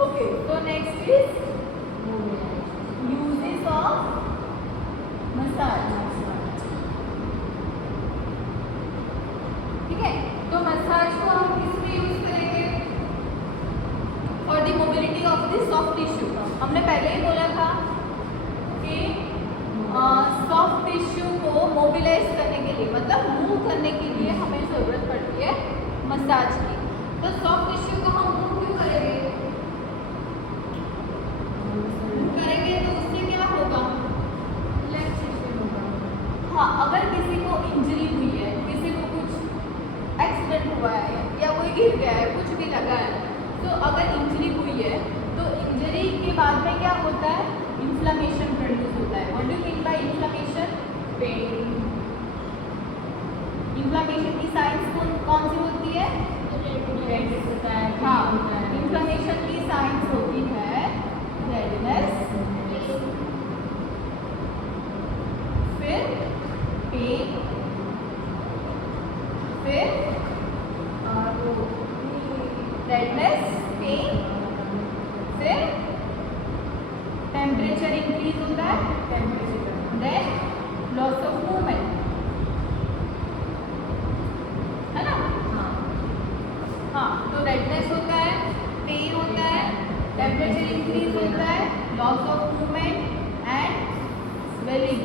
Okay, so next is uses of massage. ठीक है, तो मसाज को हम किस लिए यूज करेंगे? For the mobility of the soft tissue. हमने पहले ही बोला था कि सॉफ्ट टिश्यू को मोबिलाइज करने के लिए, मतलब मूव करने के लिए हमें ज़रूरत पड़ती है मसाज की। तो सॉफ्ट टिश्यू को हम मूव क्यों करेंगे? तो उससे क्या होगा? हाँ, अगर किसी को इंजरी हुई है, किसी को कुछ एक्सीडेंट हुआ है या कोई गिर गया है, कुछ भी लगा है, तो अगर इंजरी हुई है तो इंजरी के बाद में क्या होता है? इन्फ्लेमेशन प्रोड्यूस होता है। What do you mean by inflammation? Pain. Inflammation की साइंस कौन सी होती है? हाँ, इन्फ्लेमेशन की साइंस होती है रेडनेस, फिर पेन, फिर रेडनेस, पेन, फिर टेम्परेचर इंक्रीज होता है, देन लॉस ऑफ मूवमेंट, है ना? हाँ, तो रेडनेस होता है, पेन होता है, टेम्परेचर इंक्रीज होता है, loss of movement and swelling.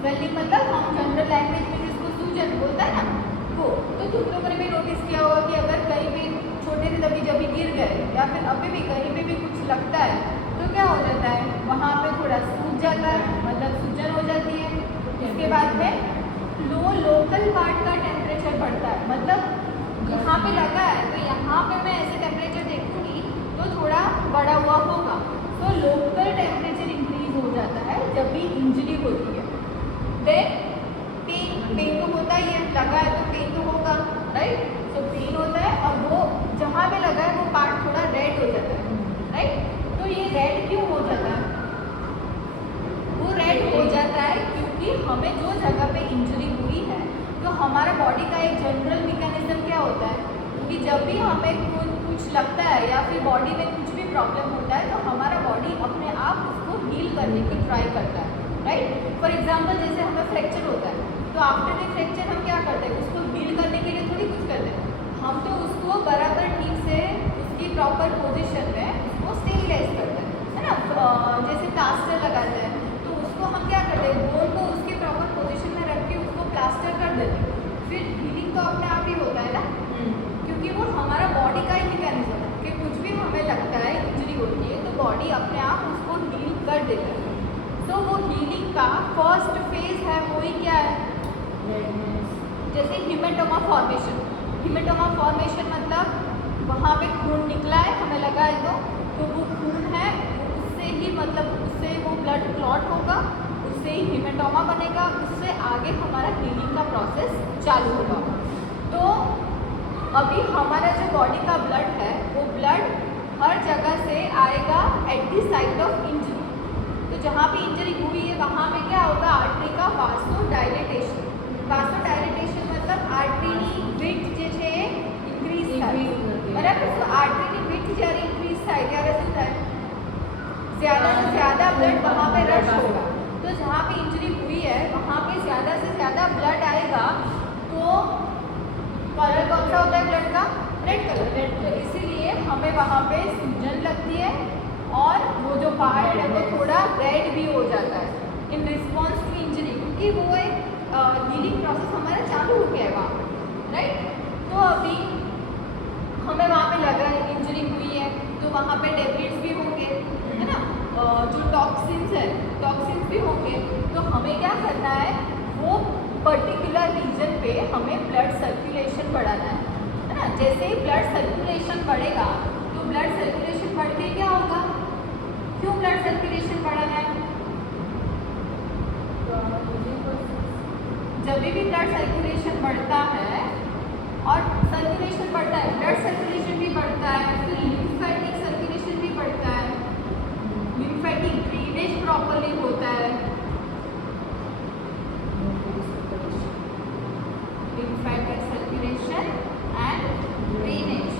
Swelling मतलब हम जनरल लैंग्वेज में जिसको सूजन बोलता है ना, वो। तो तुम लोगों ने भी नोटिस किया होगा कि अगर कहीं भी छोटे से तभी जब भी गिर गए या फिर अभी भी कहीं पे भी कुछ लगता है तो क्या हो जाता है? वहाँ पे थोड़ा सूज जाता है, मतलब सूजन हो जाती है। इसके बाद में लोकल पार्ट का टेम्परेचर बढ़ता है, मतलब यहाँ पे लगा है तो यहाँ पे मैं ऐसे टेम्परेचर देखूंगी तो थोड़ा बढ़ा हुआ होगा, तो लोकल टेम्परेचर इंक्रीज हो जाता है जब भी इंजरी होती है। देन पेन तो होता ही है, लगा है तो पेन तो होगा, राइट? तो पेन होता है और वो जहाँ पे लगा है वो पार्ट थोड़ा रेड हो जाता है, राइट? तो ये रेड क्यों हो जाता है? वो रेड हो जाता है क्योंकि हमें जो जगह पे इंजरी हुई है, तो हमारा बॉडी का एक जनरल मैकेनिज्म क्या होता है कि जब भी हमें कुछ लगता है या फिर बॉडी में कुछ भी प्रॉब्लम होता है तो हमारा बॉडी अपने आप उसको हील करने की ट्राई करता है, राइट? फॉर एग्जाम्पल जैसे हमें फ्रैक्चर होता है तो आफ्टर द फ्रैक्चर हम क्या करते हैं? उसको हील करने के लिए थोड़ी कुछ करते हैं, हम तो उसको बराबर ठीक से उसकी प्रॉपर पोजीशन में उसको स्टेबलाइज करते हैं, है ना? जैसे प्लास्टर लगाते हैं तो उसको हम क्या करते हैं? बोन को उसके प्रॉपर पोजीशन में रख के उसको प्लास्टर कर देते हैं, फिर हीलिंग तो अपने आप ही होता है ना, क्योंकि वो हमारा बॉडी का ही मैकेनिज्म है कि कुछ भी हमें लगता है, इंजरी होती है तो बॉडी अपने आप उसको हील कर देता है। तो वो हीलिंग का फर्स्ट फेज है वो ही क्या है? जैसे हीमेटोमा फॉर्मेशन। हीमेटोमा फॉर्मेशन मतलब वहाँ पे खून निकला है, हमें लगा है तो वो खून है, उससे ही मतलब उससे वो ब्लड क्लॉट होगा, उससे ही हीमेटोमा बनेगा, उससे आगे हमारा हीलिंग का प्रोसेस चालू होगा। तो अभी हमारा जो बॉडी का ब्लड है वो ब्लड हर जगह से आएगा at the site of injury. तो जहाँ पे इंजरी हुई है वहाँ पे क्या होगा? आर्टरी का वासोडाइलेटेशन। वासोडाइलेटेशन मतलब आर्टरीની width જે છે એ ઇન્ક્રીઝ થાય, બરાબર? તો આર્ટરીની width જ્યારે ઇન્ક્રીઝ થાય ત્યારે શું થાય? ज़्यादा से ज़्यादा ब्लड वहाँ पे रश होगा। तो जहाँ पे इंजरी हुई है वहाँ पे ज़्यादा से ज़्यादा ब्लड आएगा, तो कलर कौन सा होता है ब्लड का? Red colour. इसीलिए हमें वहाँ पे सूजन लगती है और वो जो पार्ट है वो थोड़ा रेड भी हो जाता है इन रिस्पॉन्स टू इंजरी, क्योंकि वो एक हीलिंग प्रोसेस हमारा चालू हो गया है वहाँ, राइट? तो अभी हमें वहाँ पे लगा है इंजरी हुई है तो वहाँ पे डेब्रिड्स भी होंगे, है ना? जो टॉक्सिन्स है, टॉक्सिन्स भी होंगे। तो हमें क्या करना है? वो पर्टिकुलर रीजन पे हमें ब्लड सर्कुलेशन बढ़ाना है ना? जैसे ही ब्लड सर्कुलेशन बढ़ेगा तो ब्लड सर्कुलेशन बढ़ के क्या होगा? क्यों ब्लड सर्कुलेशन बढ़ाना है? जब भी ब्लड सर्कुलेशन बढ़ता है और सर्कुलेशन बढ़ता है, ब्लड सर्कुलेशन भी बढ़ता है, फिर लिम्फेटिक सर्कुलेशन भी बढ़ता है, लिम्फेटिक ड्रेनेज प्रॉपर्ली होता है, लिम्फेटिक सर्कुलेशन एंड ड्रेनेज।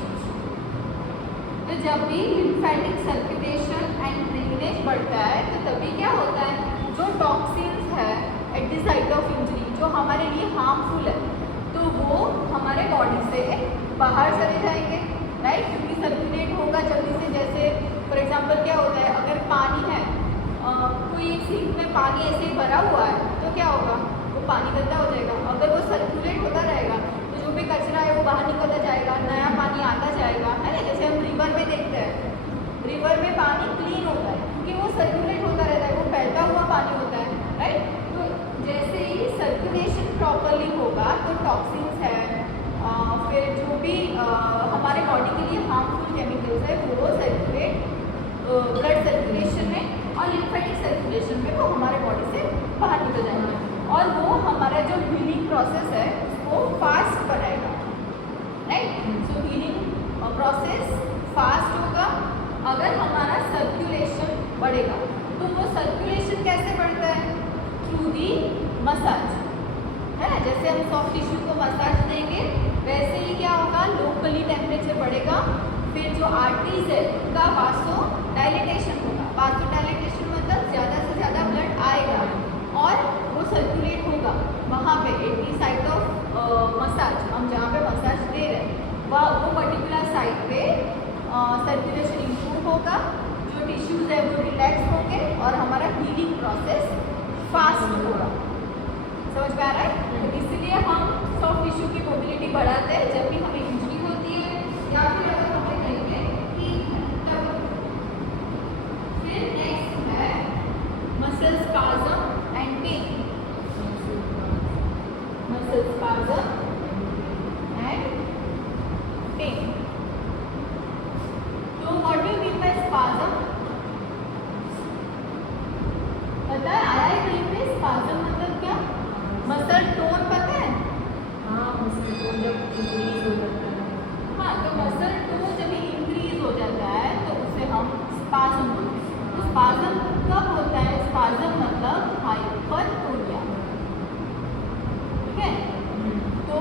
तो जब भी लिम्फेटिक सर्कुलेशन एंड ड्रेनेज बढ़ता है तो तभी क्या होता है, जो टॉक्सिन्स है at the site of injury जो हमारे लिए हार्मफुल है तो वो हमारे बॉडी से बाहर चले जाएंगे, राइट। क्योंकि सर्कुलेट होगा जल्दी से। जैसे फॉर एग्जांपल क्या होता है, अगर पानी है कोई एक सिंक में पानी ऐसे ही भरा हुआ है तो क्या होगा, वो पानी गंदा हो जाएगा। अगर वो सर्कुलेट होता रहेगा तो जो भी कचरा है वो बाहर निकलता जाएगा, नया पानी आता जाएगा, है ना। जैसे हम रिवर में देखते हैं, रिवर में पानी क्लीन होता है क्योंकि वो सर्कुलेट होता रहता है, वो बहता हुआ पानी होता है, राइट। तो जैसे ही सर्कुलेशन प्रॉपरली होगा तो टॉक्सिन्स है, फिर जो भी हमारे बॉडी के लिए हार्मफुल केमिकल्स है वो सर्कुलेट ब्लड सर्कुलेशन में और लिम्फेटिक सर्कुलेशन में वो हमारे बॉडी से बाहर निकल जाएंगे और वो हमारा जो हीलिंग प्रोसेस है उसको फास्ट बनाएगा, राइट। सो हीलिंग प्रोसेस फास्ट होगा अगर हमारा सर्कुलेशन बढ़ेगा। तो वो सर्कुलेशन कैसे बढ़ता है, थ्रू दी मसाज, है ना। जैसे हम सॉफ्ट टिश्यू को मसाज देंगे वैसे ही क्या होगा, लोकली टेम्परेचर बढ़ेगा, फिर जो आर्टरीज है उनका वासो डायलिटेशन होगा। वासो डायलिटेशन मतलब ज़्यादा से ज़्यादा ब्लड आएगा और वो सर्कुलेट होगा वहाँ पे at the site of massage. हम जहाँ पे मसाज दे रहे हैं वो पर्टिकुलर साइट पे सर्कुलेशन इम्प्रूव होगा, जो टिश्यूज़ है वो रिलैक्स होंगे और हमारा हीलिंग प्रोसेस फास्ट होगा। समझ में आ रहा है। तो इसलिए हम सॉफ्ट टिश्यू की मोबिलिटी बढ़ाते हैं जब भी हमें इंजरी होती है या फिर अगर हमें कहीं पे ठीक है तब। फिर नेक्स्ट है muscle spasm and pain. Muscle spasm and pain. तो what do you mean by spasm? पता है आया है कहीं पे स्पाज़म मतलब क्या? मसल टोन पता है? हाँ, मसल टोन जब इंक्रीज हो जाता है। हाँ, तो मसल टोन जब इंक्रीज हो जाता है तो उसे हम स्पाज़म बोलते हैं। तो स्पाज़म कब होता है? स्पाज़म मतलब हाइपरटोनिया, ठीक है। तो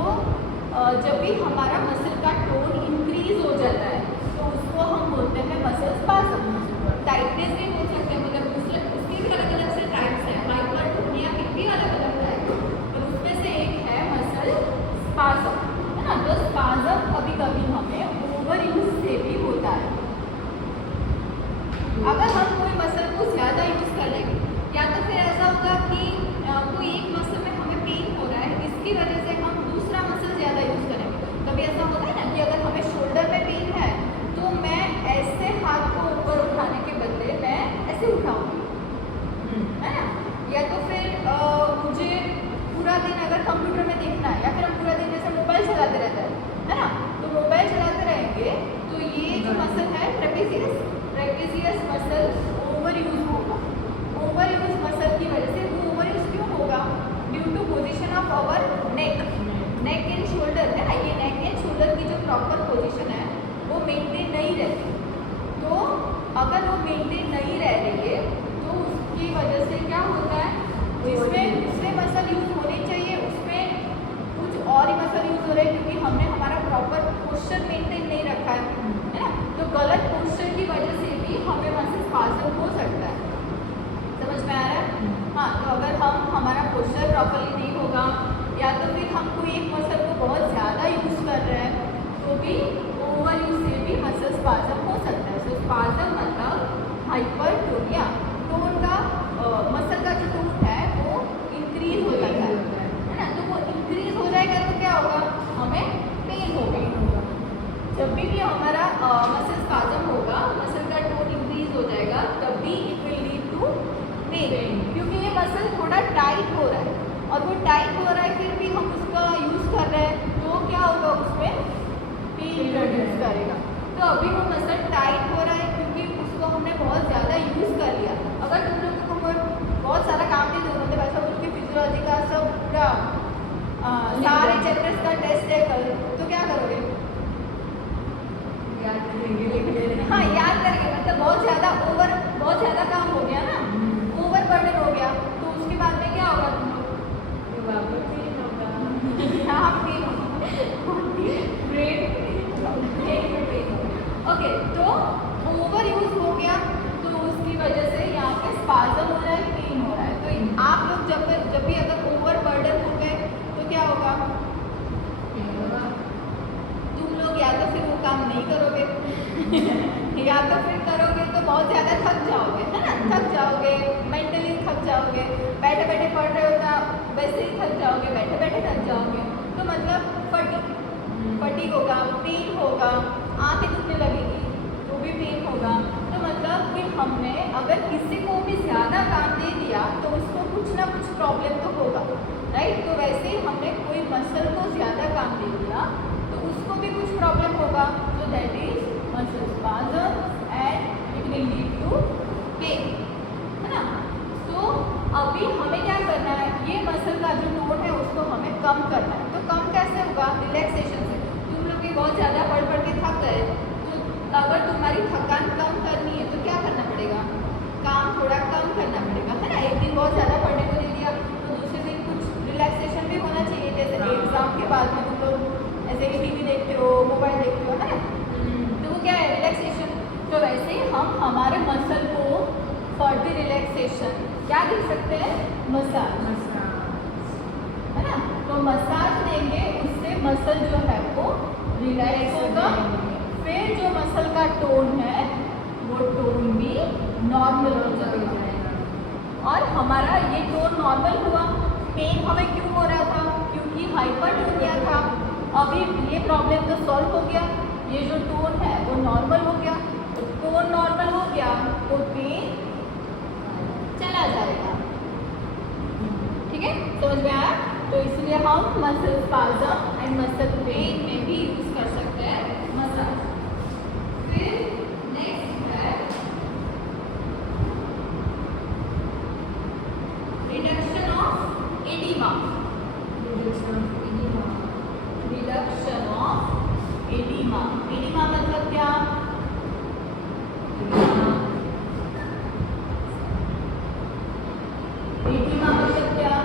जब भी हमारा मसल का टोन इंक्रीज हो जाता है तो उसको हम बोलते हैं मसल स्पाज़म। टाइटनेस भी हो सकते हैं, मतलब उसकी भी अलग अलग से टाइप्स हैं, हाइपरटोनिया की भी अलग अलग टाइप है, और उसमें से एक है मसल स्पाज़म, है ना। तो स्पाज़म कभी कभी हमें ओवर यूज से भी होता है। अगर हम कोई मसल को ज़्यादा यूज़ कर लेंगे या तो फिर ऐसा होगा कि कोई एक मसल में हमें पेन हो रहा है, इसकी वजह से हम दूसरा मसल ज़्यादा यूज़ करेंगे। कभी ऐसा होता है ना कि अगर हमें शोल्डर में पेन है तो मैं ऐसे हाथ को ऊपर उठाने के बदले मैं ऐसे उठाऊंगी, है ना। या तो फिर मुझे पूरा दिन अगर कंप्यूटर में देखना है या फिर हम पूरा दिन जैसे मोबाइल चलाते रहते हैं, है ना। तो मोबाइल चलाते रहेंगे तो ये जो मसल है ट्रेपेजियस मसल ओवर यूज होगा। ओवर यूज मसल की वजह से वो ओवर यूज क्यों होगा? Due to position of our neck and shoulder, है ना। ये नेक एंड शोल्डर की जो प्रॉपर पोजिशन है वो मेंटेन नहीं रहती। तो अगर वो मेंटेन नहीं रह रही है तो उसकी वजह से क्या होता है, जिसमें दूसरे मसल यूज होने चाहिए उसमें कुछ और ही मसल यूज हो रहे हैं क्योंकि हमने हमारा प्रॉपर पोस्चर मेंटेन नहीं रखा है ना। तो गलत पोस्चर की वजह से भी हमें मसल स्पाज़म हो सकता है। समझ में आ रहा है? हाँ, तो अगर हमारा पोस्चर प्रॉपरली नहीं होगा या तो फिर हम कोई एक मसल को बहुत ज़्यादा यूज़ कर रहे हैं तो भी ओवर यूज से भी मसल स्पाज़म हो सकता है। सो स्पाज़म मतलब हाइपरटोनिया, टोन का मसल का जो टोन है वो इंक्रीज हो जाता है ना। तो वो इंक्रीज हो जाएगा तो क्या होगा, हमें पेन होगा। जब भी हमारा मसल स्पाज़म होगा, मसल का टोन इंक्रीज हो जाएगा तब भी it will lead to pain, क्योंकि ये मसल थोड़ा टाइट हो रहा है और वो टाइट हो रहा है फिर भी हम उसका यूज़ कर रहे हैं तो क्या होगा, उसमें पेन प्रोड्यूस करेगा। तो अभी वो मसल टाइट हो रहा है क्योंकि उसको हमने बहुत ज़्यादा यूज़ कर लिया। अगर तुम लोग को बहुत सारा काम नहीं दो, मतलब ऐसा उसकी फिजियोलॉजी का सब पूरा सारे चैप्टर्स का टेस्ट है कल, तो क्या करोगे? याद करेंगे। हाँ, याद करेंगे, मतलब बहुत ज़्यादा काम हो गया ना, ओवर बर्डन हो गया, तो उसके बाद में क्या होगा तुम लोग? यहाँ पे ओके, ओके, तो ओवर यूज हो गया तो उसकी वजह से यहाँ पे स्पाज्म हो रहा है, पेन हो रहा है। तो आप लोग जब भी अगर ओवर बर्डन हो गए तो क्या होगा, तुम लोग या तो फिर वो काम नहीं करोगे या तो फिर करोगे तो बहुत ज़्यादा थक जाओगे, है ना, थक जाओगे, मेंटली थक जाओगे, बैठे बैठे पढ़ रहे हो तो वैसे ही थक जाओगे, बैठे बैठे थक जाओगे। तो मतलब फटीग होगा, पेन होगा, आँखें दुखने लगेगी, वो भी पेन होगा। तो मतलब कि हमने अगर किसी को भी ज़्यादा काम दे दिया तो उसको कुछ ना कुछ प्रॉब्लम तो होगा, राइट। तो वैसे ही हमने कोई मसल को ज़्यादा काम दे दिया तो उसको भी कुछ प्रॉब्लम होगा। तो that is muscle spasm and it will lead to pain, है ना। तो अभी हमें क्या करना है, ये मसल का जो टोन है उसको हमें कम करना है। तो कम कैसे होगा, रिलैक्सेशन से। तुम लोग भी बहुत ज़्यादा पढ़ के थक गए, तो अगर तुम्हारी थकान कम करनी है तो क्या करना पड़ेगा, काम थोड़ा कम करना पड़ेगा, है ना। एक दिन बहुत ज़्यादा पढ़ने को दे दिया तो दूसरे दिन कुछ रिलैक्सेशन भी होना चाहिए। जैसे एग्जाम के बाद में तुम लोग ऐसे ही टीवी देखते हो, मोबाइल देखते हो, है ना, तो वो क्या है, रिलैक्सेशन। तो वैसे ही हम हमारे मसल को फॉर द रिलैक्सेशन क्या दे सकते हैं, मसाज, है ना। तो मसाज देंगे, उससे मसल जो है वो रिलैक्स होगा, फिर जो मसल का टोन है वो टोन भी नॉर्मल हो जाएगा। और हमारा ये टोन नॉर्मल हुआ। पेन हमें क्यों हो रहा था, क्योंकि हाइपरटोनिया था। अभी ये प्रॉब्लम तो सॉल्व हो गया, ये जो टोन है वो नॉर्मल हो गया। तो टोन नॉर्मल हो गया तो पेन चला जाएगा, ठीक है, समझ में आया। तो इसलिए हम muscle spasm and muscle pain में भी यूज कर सकते हैं मसाज। फिर नेक्स्ट है reduction of oedema. Reduction of oedema, oedema मतलब क्या, एडिमा मतलब क्या,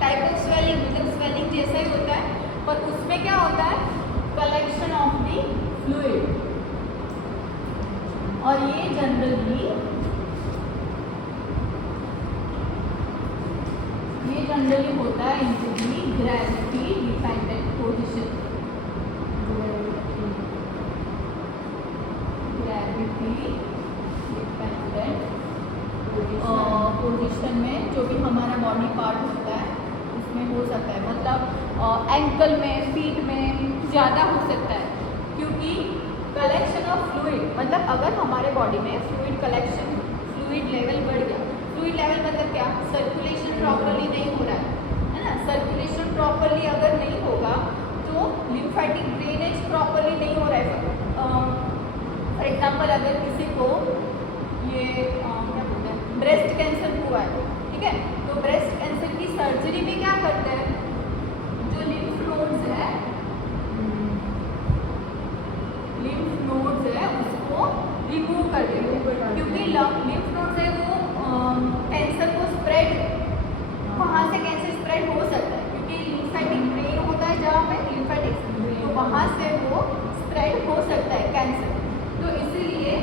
टाइप ऑफ स्वेलिंग, मतलब स्वेलिंग जैसा ही होता है, पर उसमें क्या होता है, कलेक्शन ऑफ द फ्लूइड। और ये जनरली होता है into the gravity dependent position. Gravity dependent position में जो भी हमारा बॉडी पार्ट होता है उसमें हो सकता है, मतलब एंकल में, फीट में ज़्यादा हो सकता है, क्योंकि कलेक्शन ऑफ फ्लूइड, मतलब अगर हमारे बॉडी में फ्लूइड कलेक्शन, फ्लूइड लेवल बढ़ गया। फ्लूइड लेवल मतलब क्या, सर्कुलेशन प्रॉपरली नहीं हो रहा है ना। सर्कुलेशन प्रॉपरली अगर नहीं होगा तो लिम्फेटिक ड्रेनेज प्रॉपरली नहीं हो रहा है। फॉर एग्जाम्पल अगर किसी को ये क्या बोलते हैं, ब्रेस्ट कैंसर हुआ है, ठीक है, तो ब्रेस्ट कैंसर की सर्जरी में क्या करते हैं, जो लिम्फ नोड्स है उसको रिमूव कर देते हैं, क्योंकि लिम्फ नोड्स है वो कैंसर को स्प्रेड, वहाँ से कैंसर स्प्रेड हो सकता है, क्योंकि लिम्फेटिक ड्रेन होता है जहाँ पे लिम्फेटिक, तो वहाँ से वो स्प्रेड हो सकता है कैंसर। तो इसीलिए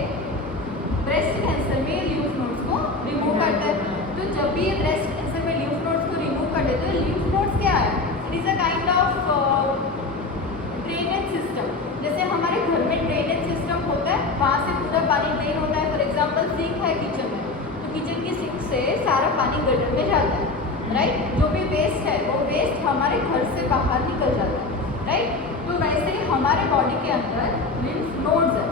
ब्रेस्ट कैंसर में लिम्फ नोड्स को रिमूव करता है। तो जब भी ये ब्रेस्ट कैंसर में लिम्फ नोड्स को रिमूव कर देते हैं, लिम्फ नोड्स क्या है, it is a kind of drainage system. जैसे हमारे घर में ड्रेनेज सिस्टम होता है, वहाँ से पूरा पानी ड्रेन होता है। फॉर एग्जाम्पल सिंक है किचन में, तो किचन की सिंक से सारा पानी गटर में जाता है, राइट। जो भी वेस्ट है वो वेस्ट हमारे घर से बाहर निकल जाता है, राइट। तो वैसे ही हमारे बॉडी के अंदर लिम्फ नोड्स है।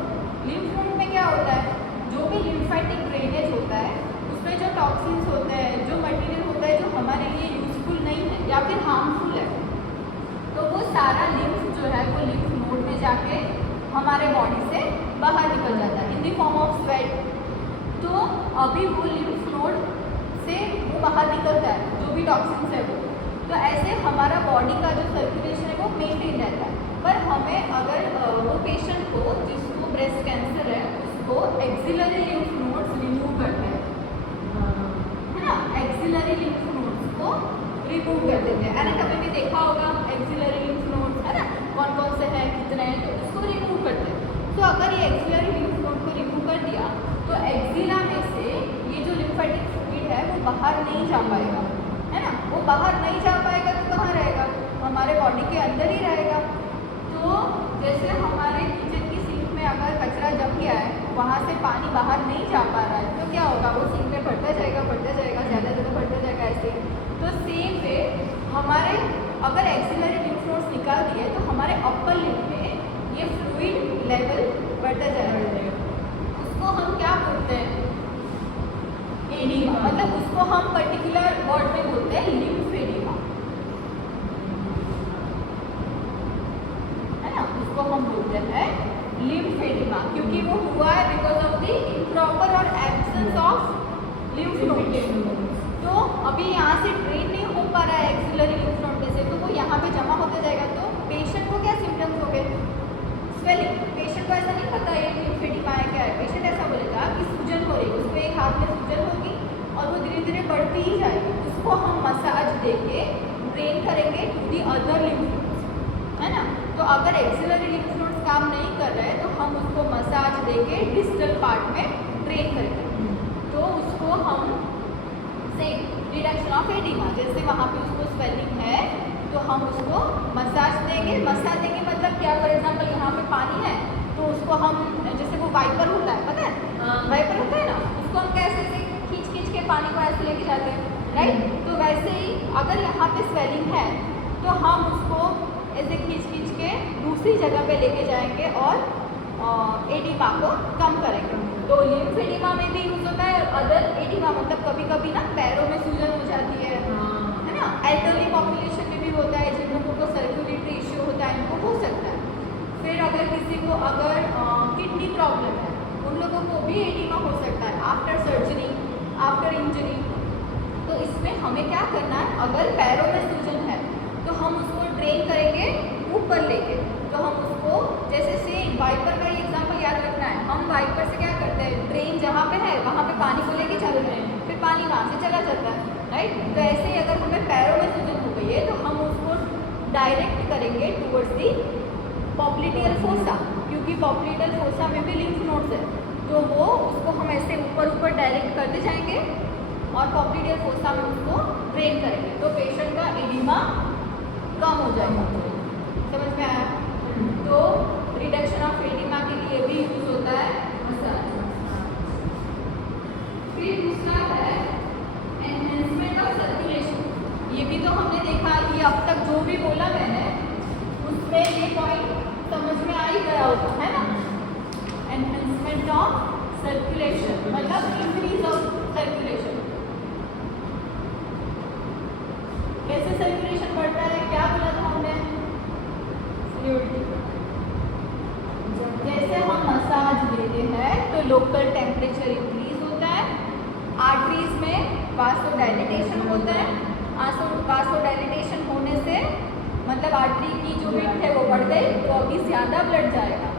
लिम्फ नोड में क्या होता है, जो भी लिम्फेटिक ड्रेनेज होता है उसमें जो टॉक्सिन्स होते हैं, जो मटेरियल होता है जो हमारे लिए यूजफुल नहीं है या फिर हार्मफुल है, तो वो सारा लिम्फ जो है वो लिम्फ नोड में जाके हमारे बॉडी से बाहर निकल जाता है in the form of sweat. तो अभी वो लिम्फ नोड से वो बाहर निकलता है, जो भी टॉक्सिन्स है वो। तो ऐसे हमारा बॉडी का जो सर्कुलेशन है वो मेंटेन रहता है। पर हमें अगर वो पेशेंट को जिसको ब्रेस्ट कैंसर है उसको एक्सिलरी लिम्फ नोड्स रिमूव करते हैं, है ना, एक्सिलरी लिम्फ नोड्स को रिमूव कर देते हैं। एनाटॉमी में देखा होगा एक्सिलरी लिम्फ अगर ये एक्सिलरी लिम्फ नोड को रिमूव कर दिया तो एक्सिला में से ये जो लिम्फेटिक फ्लूइड है वो बाहर नहीं जा पाएगा, है ना। वो बाहर नहीं जा पाएगा तो कहाँ रहेगा, हमारे बॉडी के अंदर ही रहेगा। तो जैसे हमारे किचन की सिंक में अगर कचरा जम गया है, वहाँ से पानी बाहर नहीं जा पा रहा है, तो क्या होगा, वो सिंक में बढ़ता जाएगा ज़्यादा बढ़ता जाएगा ऐसे। तो सेम वे हमारे अगर एक्सिलरी लिम्फ नोड्स निकाल दिए तो हमारे अपर लिम्फ में ये फ्लूइड लेवल बढ़ता जाएगा। उसको हम क्या बोलते हैं, एडिमा, मतलब उसको हम पर्टिकुलर वर्ड में बोलते हैं लिम्फेडिमा, है ना। उसको हम बोलते हैं लिम्फेडिमा, क्योंकि वो हुआ है बिकॉज ऑफ द इम्प्रॉपर और एब्सेंस ऑफ लिम्फ नोड्स। तो अभी यहाँ से ड्रेन नहीं हो पा रहा है एक्सिलरी लिम्फ नोड में से, तो वो यहाँ पे जमा होता जाएगा। तो पेशेंट को क्या सिम्टम्स हो गए, स्वेलिंग। पेशेंट को ऐसा नहीं पता ये लिम्फेडिमा है क्या है, पेशेंट ऐसा बोलेगा कि सूजन हो रही है, उसको एक हाथ में सूजन होगी और वो धीरे धीरे बढ़ती ही जाएगी। उसको हम मसाज देके ड्रेन करेंगे to the other lymph nodes, है ना। तो अगर एक्सिलरी लिम्फ नोड्स काम नहीं कर रहे हैं तो हम उसको मसाज देके डिस्टल पार्ट में ड्रेन करेंगे। तो उसको हम से रिडक्शन ऑफ एडिमा, जैसे वहाँ पे उसको स्वेलिंग है तो हम उसको मसाज देंगे। मसाज देंगे मतलब क्या, फॉर एग्जांपल यहाँ पे पानी है तो उसको हम, जैसे वो वाइपर होता है, पता है वाइपर होता है ना, उसको हम कैसे से खींच के पानी को ऐसे लेके जाते हैं, राइट। तो वैसे ही अगर यहाँ पे स्वेलिंग है तो हम उसको ऐसे खींच के दूसरी जगह पे लेके जाएंगे और एडिमा को कम करेंगे। तो लिम्फ एडिमा में भी यूज होता है, और अदर एडिमा मतलब कभी कभी ना पैरों में सूजन हो जाती है ना। एल्डरली पॉपुलेशन में भी होता है, जिन लोगों को सर्कुलेटरी इश्यू होता है इनको हो सकता है। फिर अगर किसी को अगर किडनी प्रॉब्लम है, उन लोगों को भी एडिमा हो सकता है आफ्टर सर्जरी, आफ्टर इंजरी। तो इसमें हमें क्या करना है, अगर पैरों में सूजन है तो हम उसको ड्रेन करेंगे ऊपर लेके। तो हम उसको जैसे सेम वाइपर का ही एग्जांपल याद रखना है, हम वाइपर से क्या करते हैं, ड्रेन जहाँ पे है वहाँ पे पानी को लेके चलते हैं, फिर पानी वहाँ से चला जाता है, राइट। तो ऐसे ही अगर हमें पैरों में सूजन हो गई है तो हम उसको डायरेक्ट करेंगे टूवर्ड्स दी पॉप्लिटियल फोसा, क्योंकि पॉप्लिटियल फोसा में भी लिम्फ नोड्स है। तो वो उसको हम ऐसे ऊपर डायरेक्ट करते जाएंगे और पॉप्लिटियल फोसा में उसको ड्रेन करेंगे, तो पेशेंट का एडिमा कम हो जाएगा। समझ में आया। तो रिडक्शन ऑफ एडिमा के लिए भी यूज होता है मसाज। फिर दूसरा है एनहेंसमेंट ऑफ सर्कुलेशन। ये भी तो हमने देखा कि अब तक जो भी बोला मैंने उसमें ये पॉइंट समझ में आ ही गया होगा, है ना। एनहेंसमेंट ऑफ सर्कुलेशन मतलब इंक्रीज ऑफ सर्कुलेशन। कैसे सर्कुलेशन बढ़ता है, क्या बोला था हमने, जैसे हम मसाज देते हैं तो लोकल टेम्परेचर इंक्रीज होता है, आर्टरीज में वासोडाइलेटेशन होता है। वासोडाइलेटेशन होने से मतलब आर्टरी की जो विड्थ है वो बढ़ गई, तो अभी ज़्यादा ब्लड जाएगा,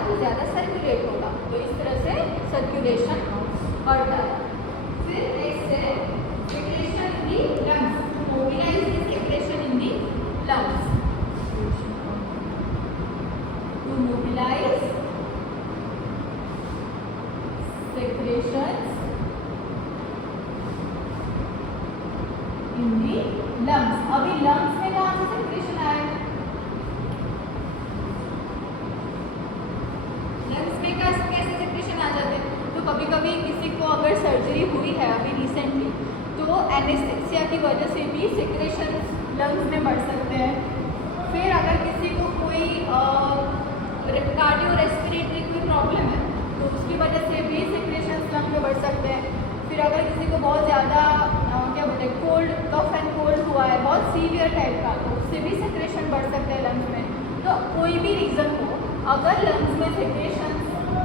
तो ज़्यादा सर्कुलेट होगा। तो इस तरह से सर्कुलेशन बढ़ता है। फिर नेक्स्ट है secretion in the lungs, mobilize the secretion in the lungs. To mobilize secretions in the lungs। अभी lungs में कहाँ से secretion आया, lungs में कैसे secretion आ जाते हैं। तो कभी कभी किसी को अगर सर्जरी हुई है अभी रिसेंटली, तो एनेस्थेसिया की वजह से भी secretion lungs में बढ़ सकते हैं। फिर अगर किसी को कोई कार्डियो रेस्पिरेटरी कोई प्रॉब्लम है तो उसकी वजह से भी सेक्रेशन लंग में बढ़ सकते हैं। फिर अगर किसी को बहुत ज़्यादा क्या बोलते हैं कोल्ड, कफ एंड कोल्ड हुआ है बहुत सीवियर टाइप का, तो उससे भी सेक्रेशन बढ़ सकते हैं लंग्स में। तो कोई भी रीज़न हो, अगर लंग्स में सेक्रेशन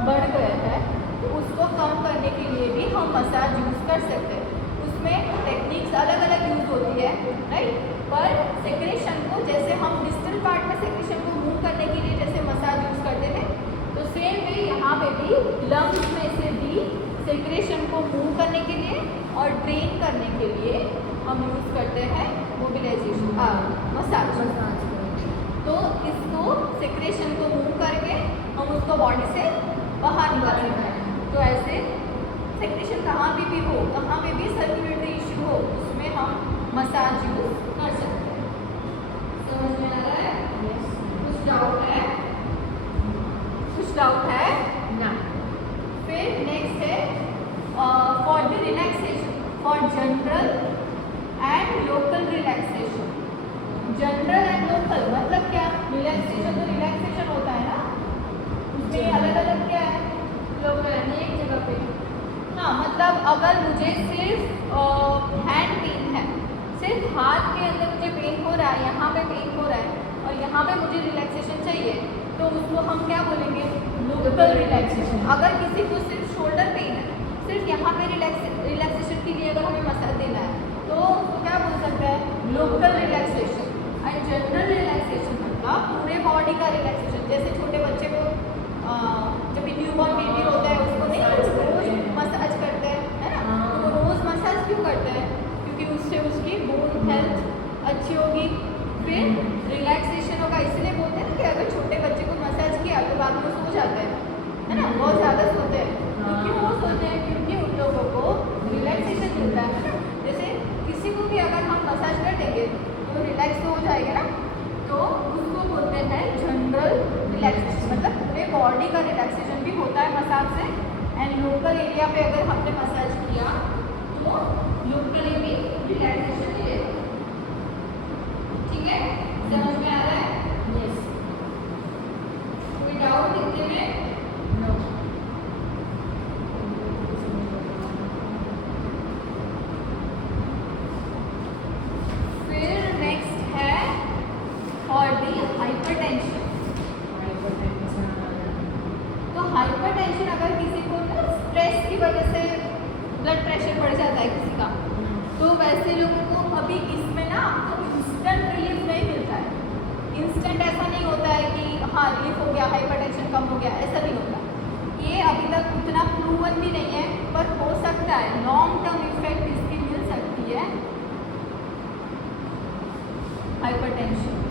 बढ़ गए हैं तो उसको कम करने के लिए भी हम मसाज यूज़ कर सकते हैं। उसमें टेक्निक्स अलग अलग यूज़ होती है, राइट। पर सेक्रेशन को जैसे हम डिस्टल पार्ट में सेक्रेशन को मूव करने के लिए जैसे मसाज यूज़ करते थे, तो सेम वे यहाँ पे भी लंग्स में से भी सेक्रेशन को मूव करने के लिए और ड्रेन करने के लिए हम यूज़ करते हैं मोबिलाइजेशन मसाज। तो इसको सेक्रेशन को मूव करके हम उसको बॉडी से बाहर निकाल सकते हैं। तो ऐसे सेक्रेशन कहाँ भी हो, कहाँ पे भी सर्कुलेटरी इश्यू हो, उसमें हम मसाज यूज कर सकते हैं। समझ में आ रहा है? कुछ डाउट है? कुछ डाउट है ना? फिर नेक्स्ट है for the relaxation, for general and local relaxation. General and local मतलब क्या? रिलैक्सेशन तो रिलैक्सेशन होता है ना, उसमें अलग अलग क्या है? लोकल एक जगह पे। हाँ, मतलब अगर मुझे सिर्फ हैंड पेन है, सिर्फ हाथ के अंदर मुझे पेन हो रहा है, यहाँ पे पेन हो रहा है और यहाँ पे मुझे रिलैक्सेशन चाहिए, तो उसको हम क्या बोलेंगे? Local relaxation. अगर किसी को सिर्फ शोल्डर पेन है, सिर्फ यहाँ पे रिलैक्सेशन के लिए अगर हमें मसाज देना है, तो उसको क्या बोल सकते हैं? Local relaxation. And general relaxation मतलब पूरे बॉडी का रिलैक्सेशन। जैसे छोटे बच्चे को जब न्यूबॉर्न बेबी होता है उसको नहीं रोज मसाज करते हैं, है ना? तो रोज मसाज क्यों करते हैं? क्योंकि उससे उसकी बोन हेल्थ अच्छी होगी, फिर रिलैक्सेशन होगा। इसलिए बोलते हैं कि अगर छोटे बच्चे को मसाज किया तो बाद में सो जाते हैं, है ना? बहुत ज़्यादा सोते हैं। क्यों वो सोते हैं? क्योंकि उन लोगों को रिलैक्सेशन मिलता है ना। जैसे किसी को भी अगर हम मसाज कर देंगे तो रिलैक्स तो हो जाएगा ना, तो उसको बोलते हैं जनरल रिलैक्सेशन। मतलब पूरे बॉडी का रिलैक्सेशन भी होता है मसाज से। एंड लोकल एरिया पे अगर हमने मसाज किया तो लोकली भी रिलैक्सेशन मिलेगा। ठीक है? समझ में आ रहा है? यस। कोई डाउट दिखते में? नो। फिर नेक्स्ट है फॉर दी हाइपरटेंशन। तो हाइपरटेंशन अगर किसी को ना स्ट्रेस की वजह से ब्लड प्रेशर बढ़ जाता है किसी का, तो वैसे लोगों को अभी इसमें ना आपको इंस्टेंट रिलीफ नहीं मिलता है। इंस्टेंट ऐसा नहीं होता है कि हाँ रिलीफ हो गया, हाइपरटेंशन कम हो गया, ऐसा नहीं होता। ये अभी तक उतना प्रूवन भी नहीं है, पर हो सकता है लॉन्ग टर्म इफेक्ट इसकी मिल सकती है हाइपरटेंशन।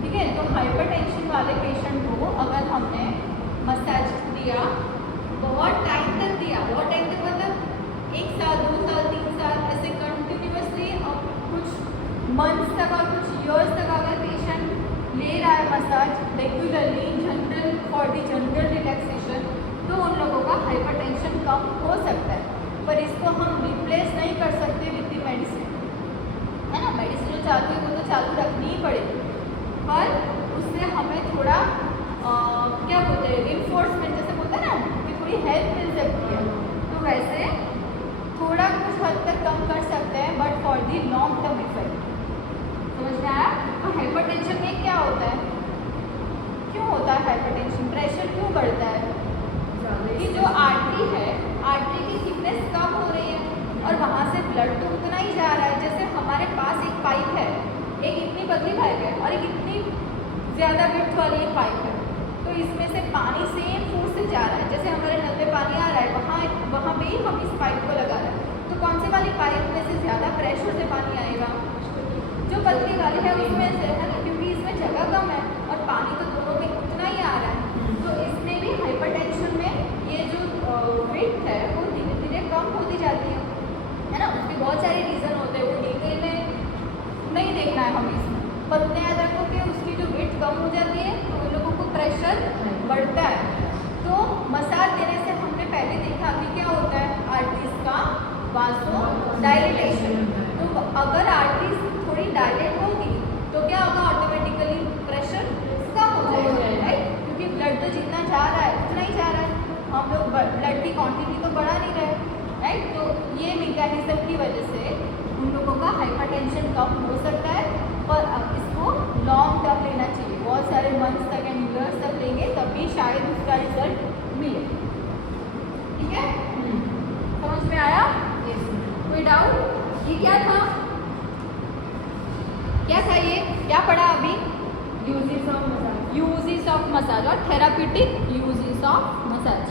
ठीक है? तो हाइपरटेंशन वाले पेशेंट को अगर हमने मसाज दिया, बहुत टाइम तक दिया, बहुत टाइम तक मतलब 1 साल 2 साल 3 साल ऐसे कंटिन्यूसली और कुछ मंथ्स तक और कुछ ईयर्स तक अगर पेशेंट ले रहा है massage regularly general for the general relaxation, तो उन लोगों का हाइपरटेंशन कम हो सकता है। पर इसको हम रिप्लेस नहीं कर सकते विद द मेडिसिन, है ना? मेडिसिन जो चालू है वो तो चालू रखनी ही पड़ेगी, पर उससे हमें थोड़ा क्या बोलते हैं रिइंफोर्समेंट जैसे बोलते हैं ना कि थोड़ी हेल्प मिल सकती है। तो वैसे थोड़ा कुछ हद तक कम कर सकते हैं, but for the long term effect. समझ में आया? तो हाइपरटेंशन में क्या होता है? क्यों होता है हाइपरटेंशन? प्रेशर क्यों बढ़ता है? कि जो आर्टरी है, आर्टरी की थिकनेस कम हो रही है और वहाँ से ब्लड तो उतना ही जा रहा है। जैसे हमारे पास एक पाइप है, एक इतनी पतली पाइप है और एक इतनी ज़्यादा विड्थ वाली एक पाइप है, तो इसमें से पानी सेम फोर्स से जा रहा है। जैसे हमारे नल में पानी आ रहा है, वहाँ पे ही हम इस पाइप को लगा रहे हैं, तो कौन सी वाली पाइप में से ज़्यादा प्रेशर से पानी आएगा? जो पतली वाली है उसमें से, है ना? क्योंकि इसमें जगह कम है और पानी तो दोनों में उतना ही आ रहा है। तो इसमें भी हाइपरटेंशन में ये जो विड्थ है वो धीरे धीरे कम होती जाती है ना? उसके बहुत सारे रीज़न होते हैं, वो डिटेल में नहीं देखना है हमें इसमें, पर उतना याद रखो कि उसकी जो विड्थ कम हो जाती है तो उन लोगों को प्रेशर बढ़ता है। तो मसाज देने से हमने पहले देखा कि क्या होता है आर्टरीज का वासो डायलेटेशन। तो अगर आर्टरीज थोड़ी डायलेट होगी तो क्या होगा? ऑटोमेटिकली प्रेशर कम हो जाएगा, राइट? क्योंकि ब्लड तो जितना जा रहा है उतना ही जा रहा है, हम लोग ब्लड की क्वांटिटी तो बढ़ा नहीं रहे, राइट? तो ये मैकेनिज्म की वजह से उन लोगों का हाइपरटेंशन कम हो सकता है, और अब इसको लॉन्ग टर्म लेना चाहिए। बहुत सारे मंथ्स तक एंड ईयर्स तक लेंगे तभी शायद उसका रिजल्ट मिले। ठीक है? समझ में आया? कोई डाउट? ये क्या था? क्या था ये? क्या पढ़ा अभी? यूजेस ऑफ मसाज और थेराप्यूटिक यूजेस ऑफ मसाज।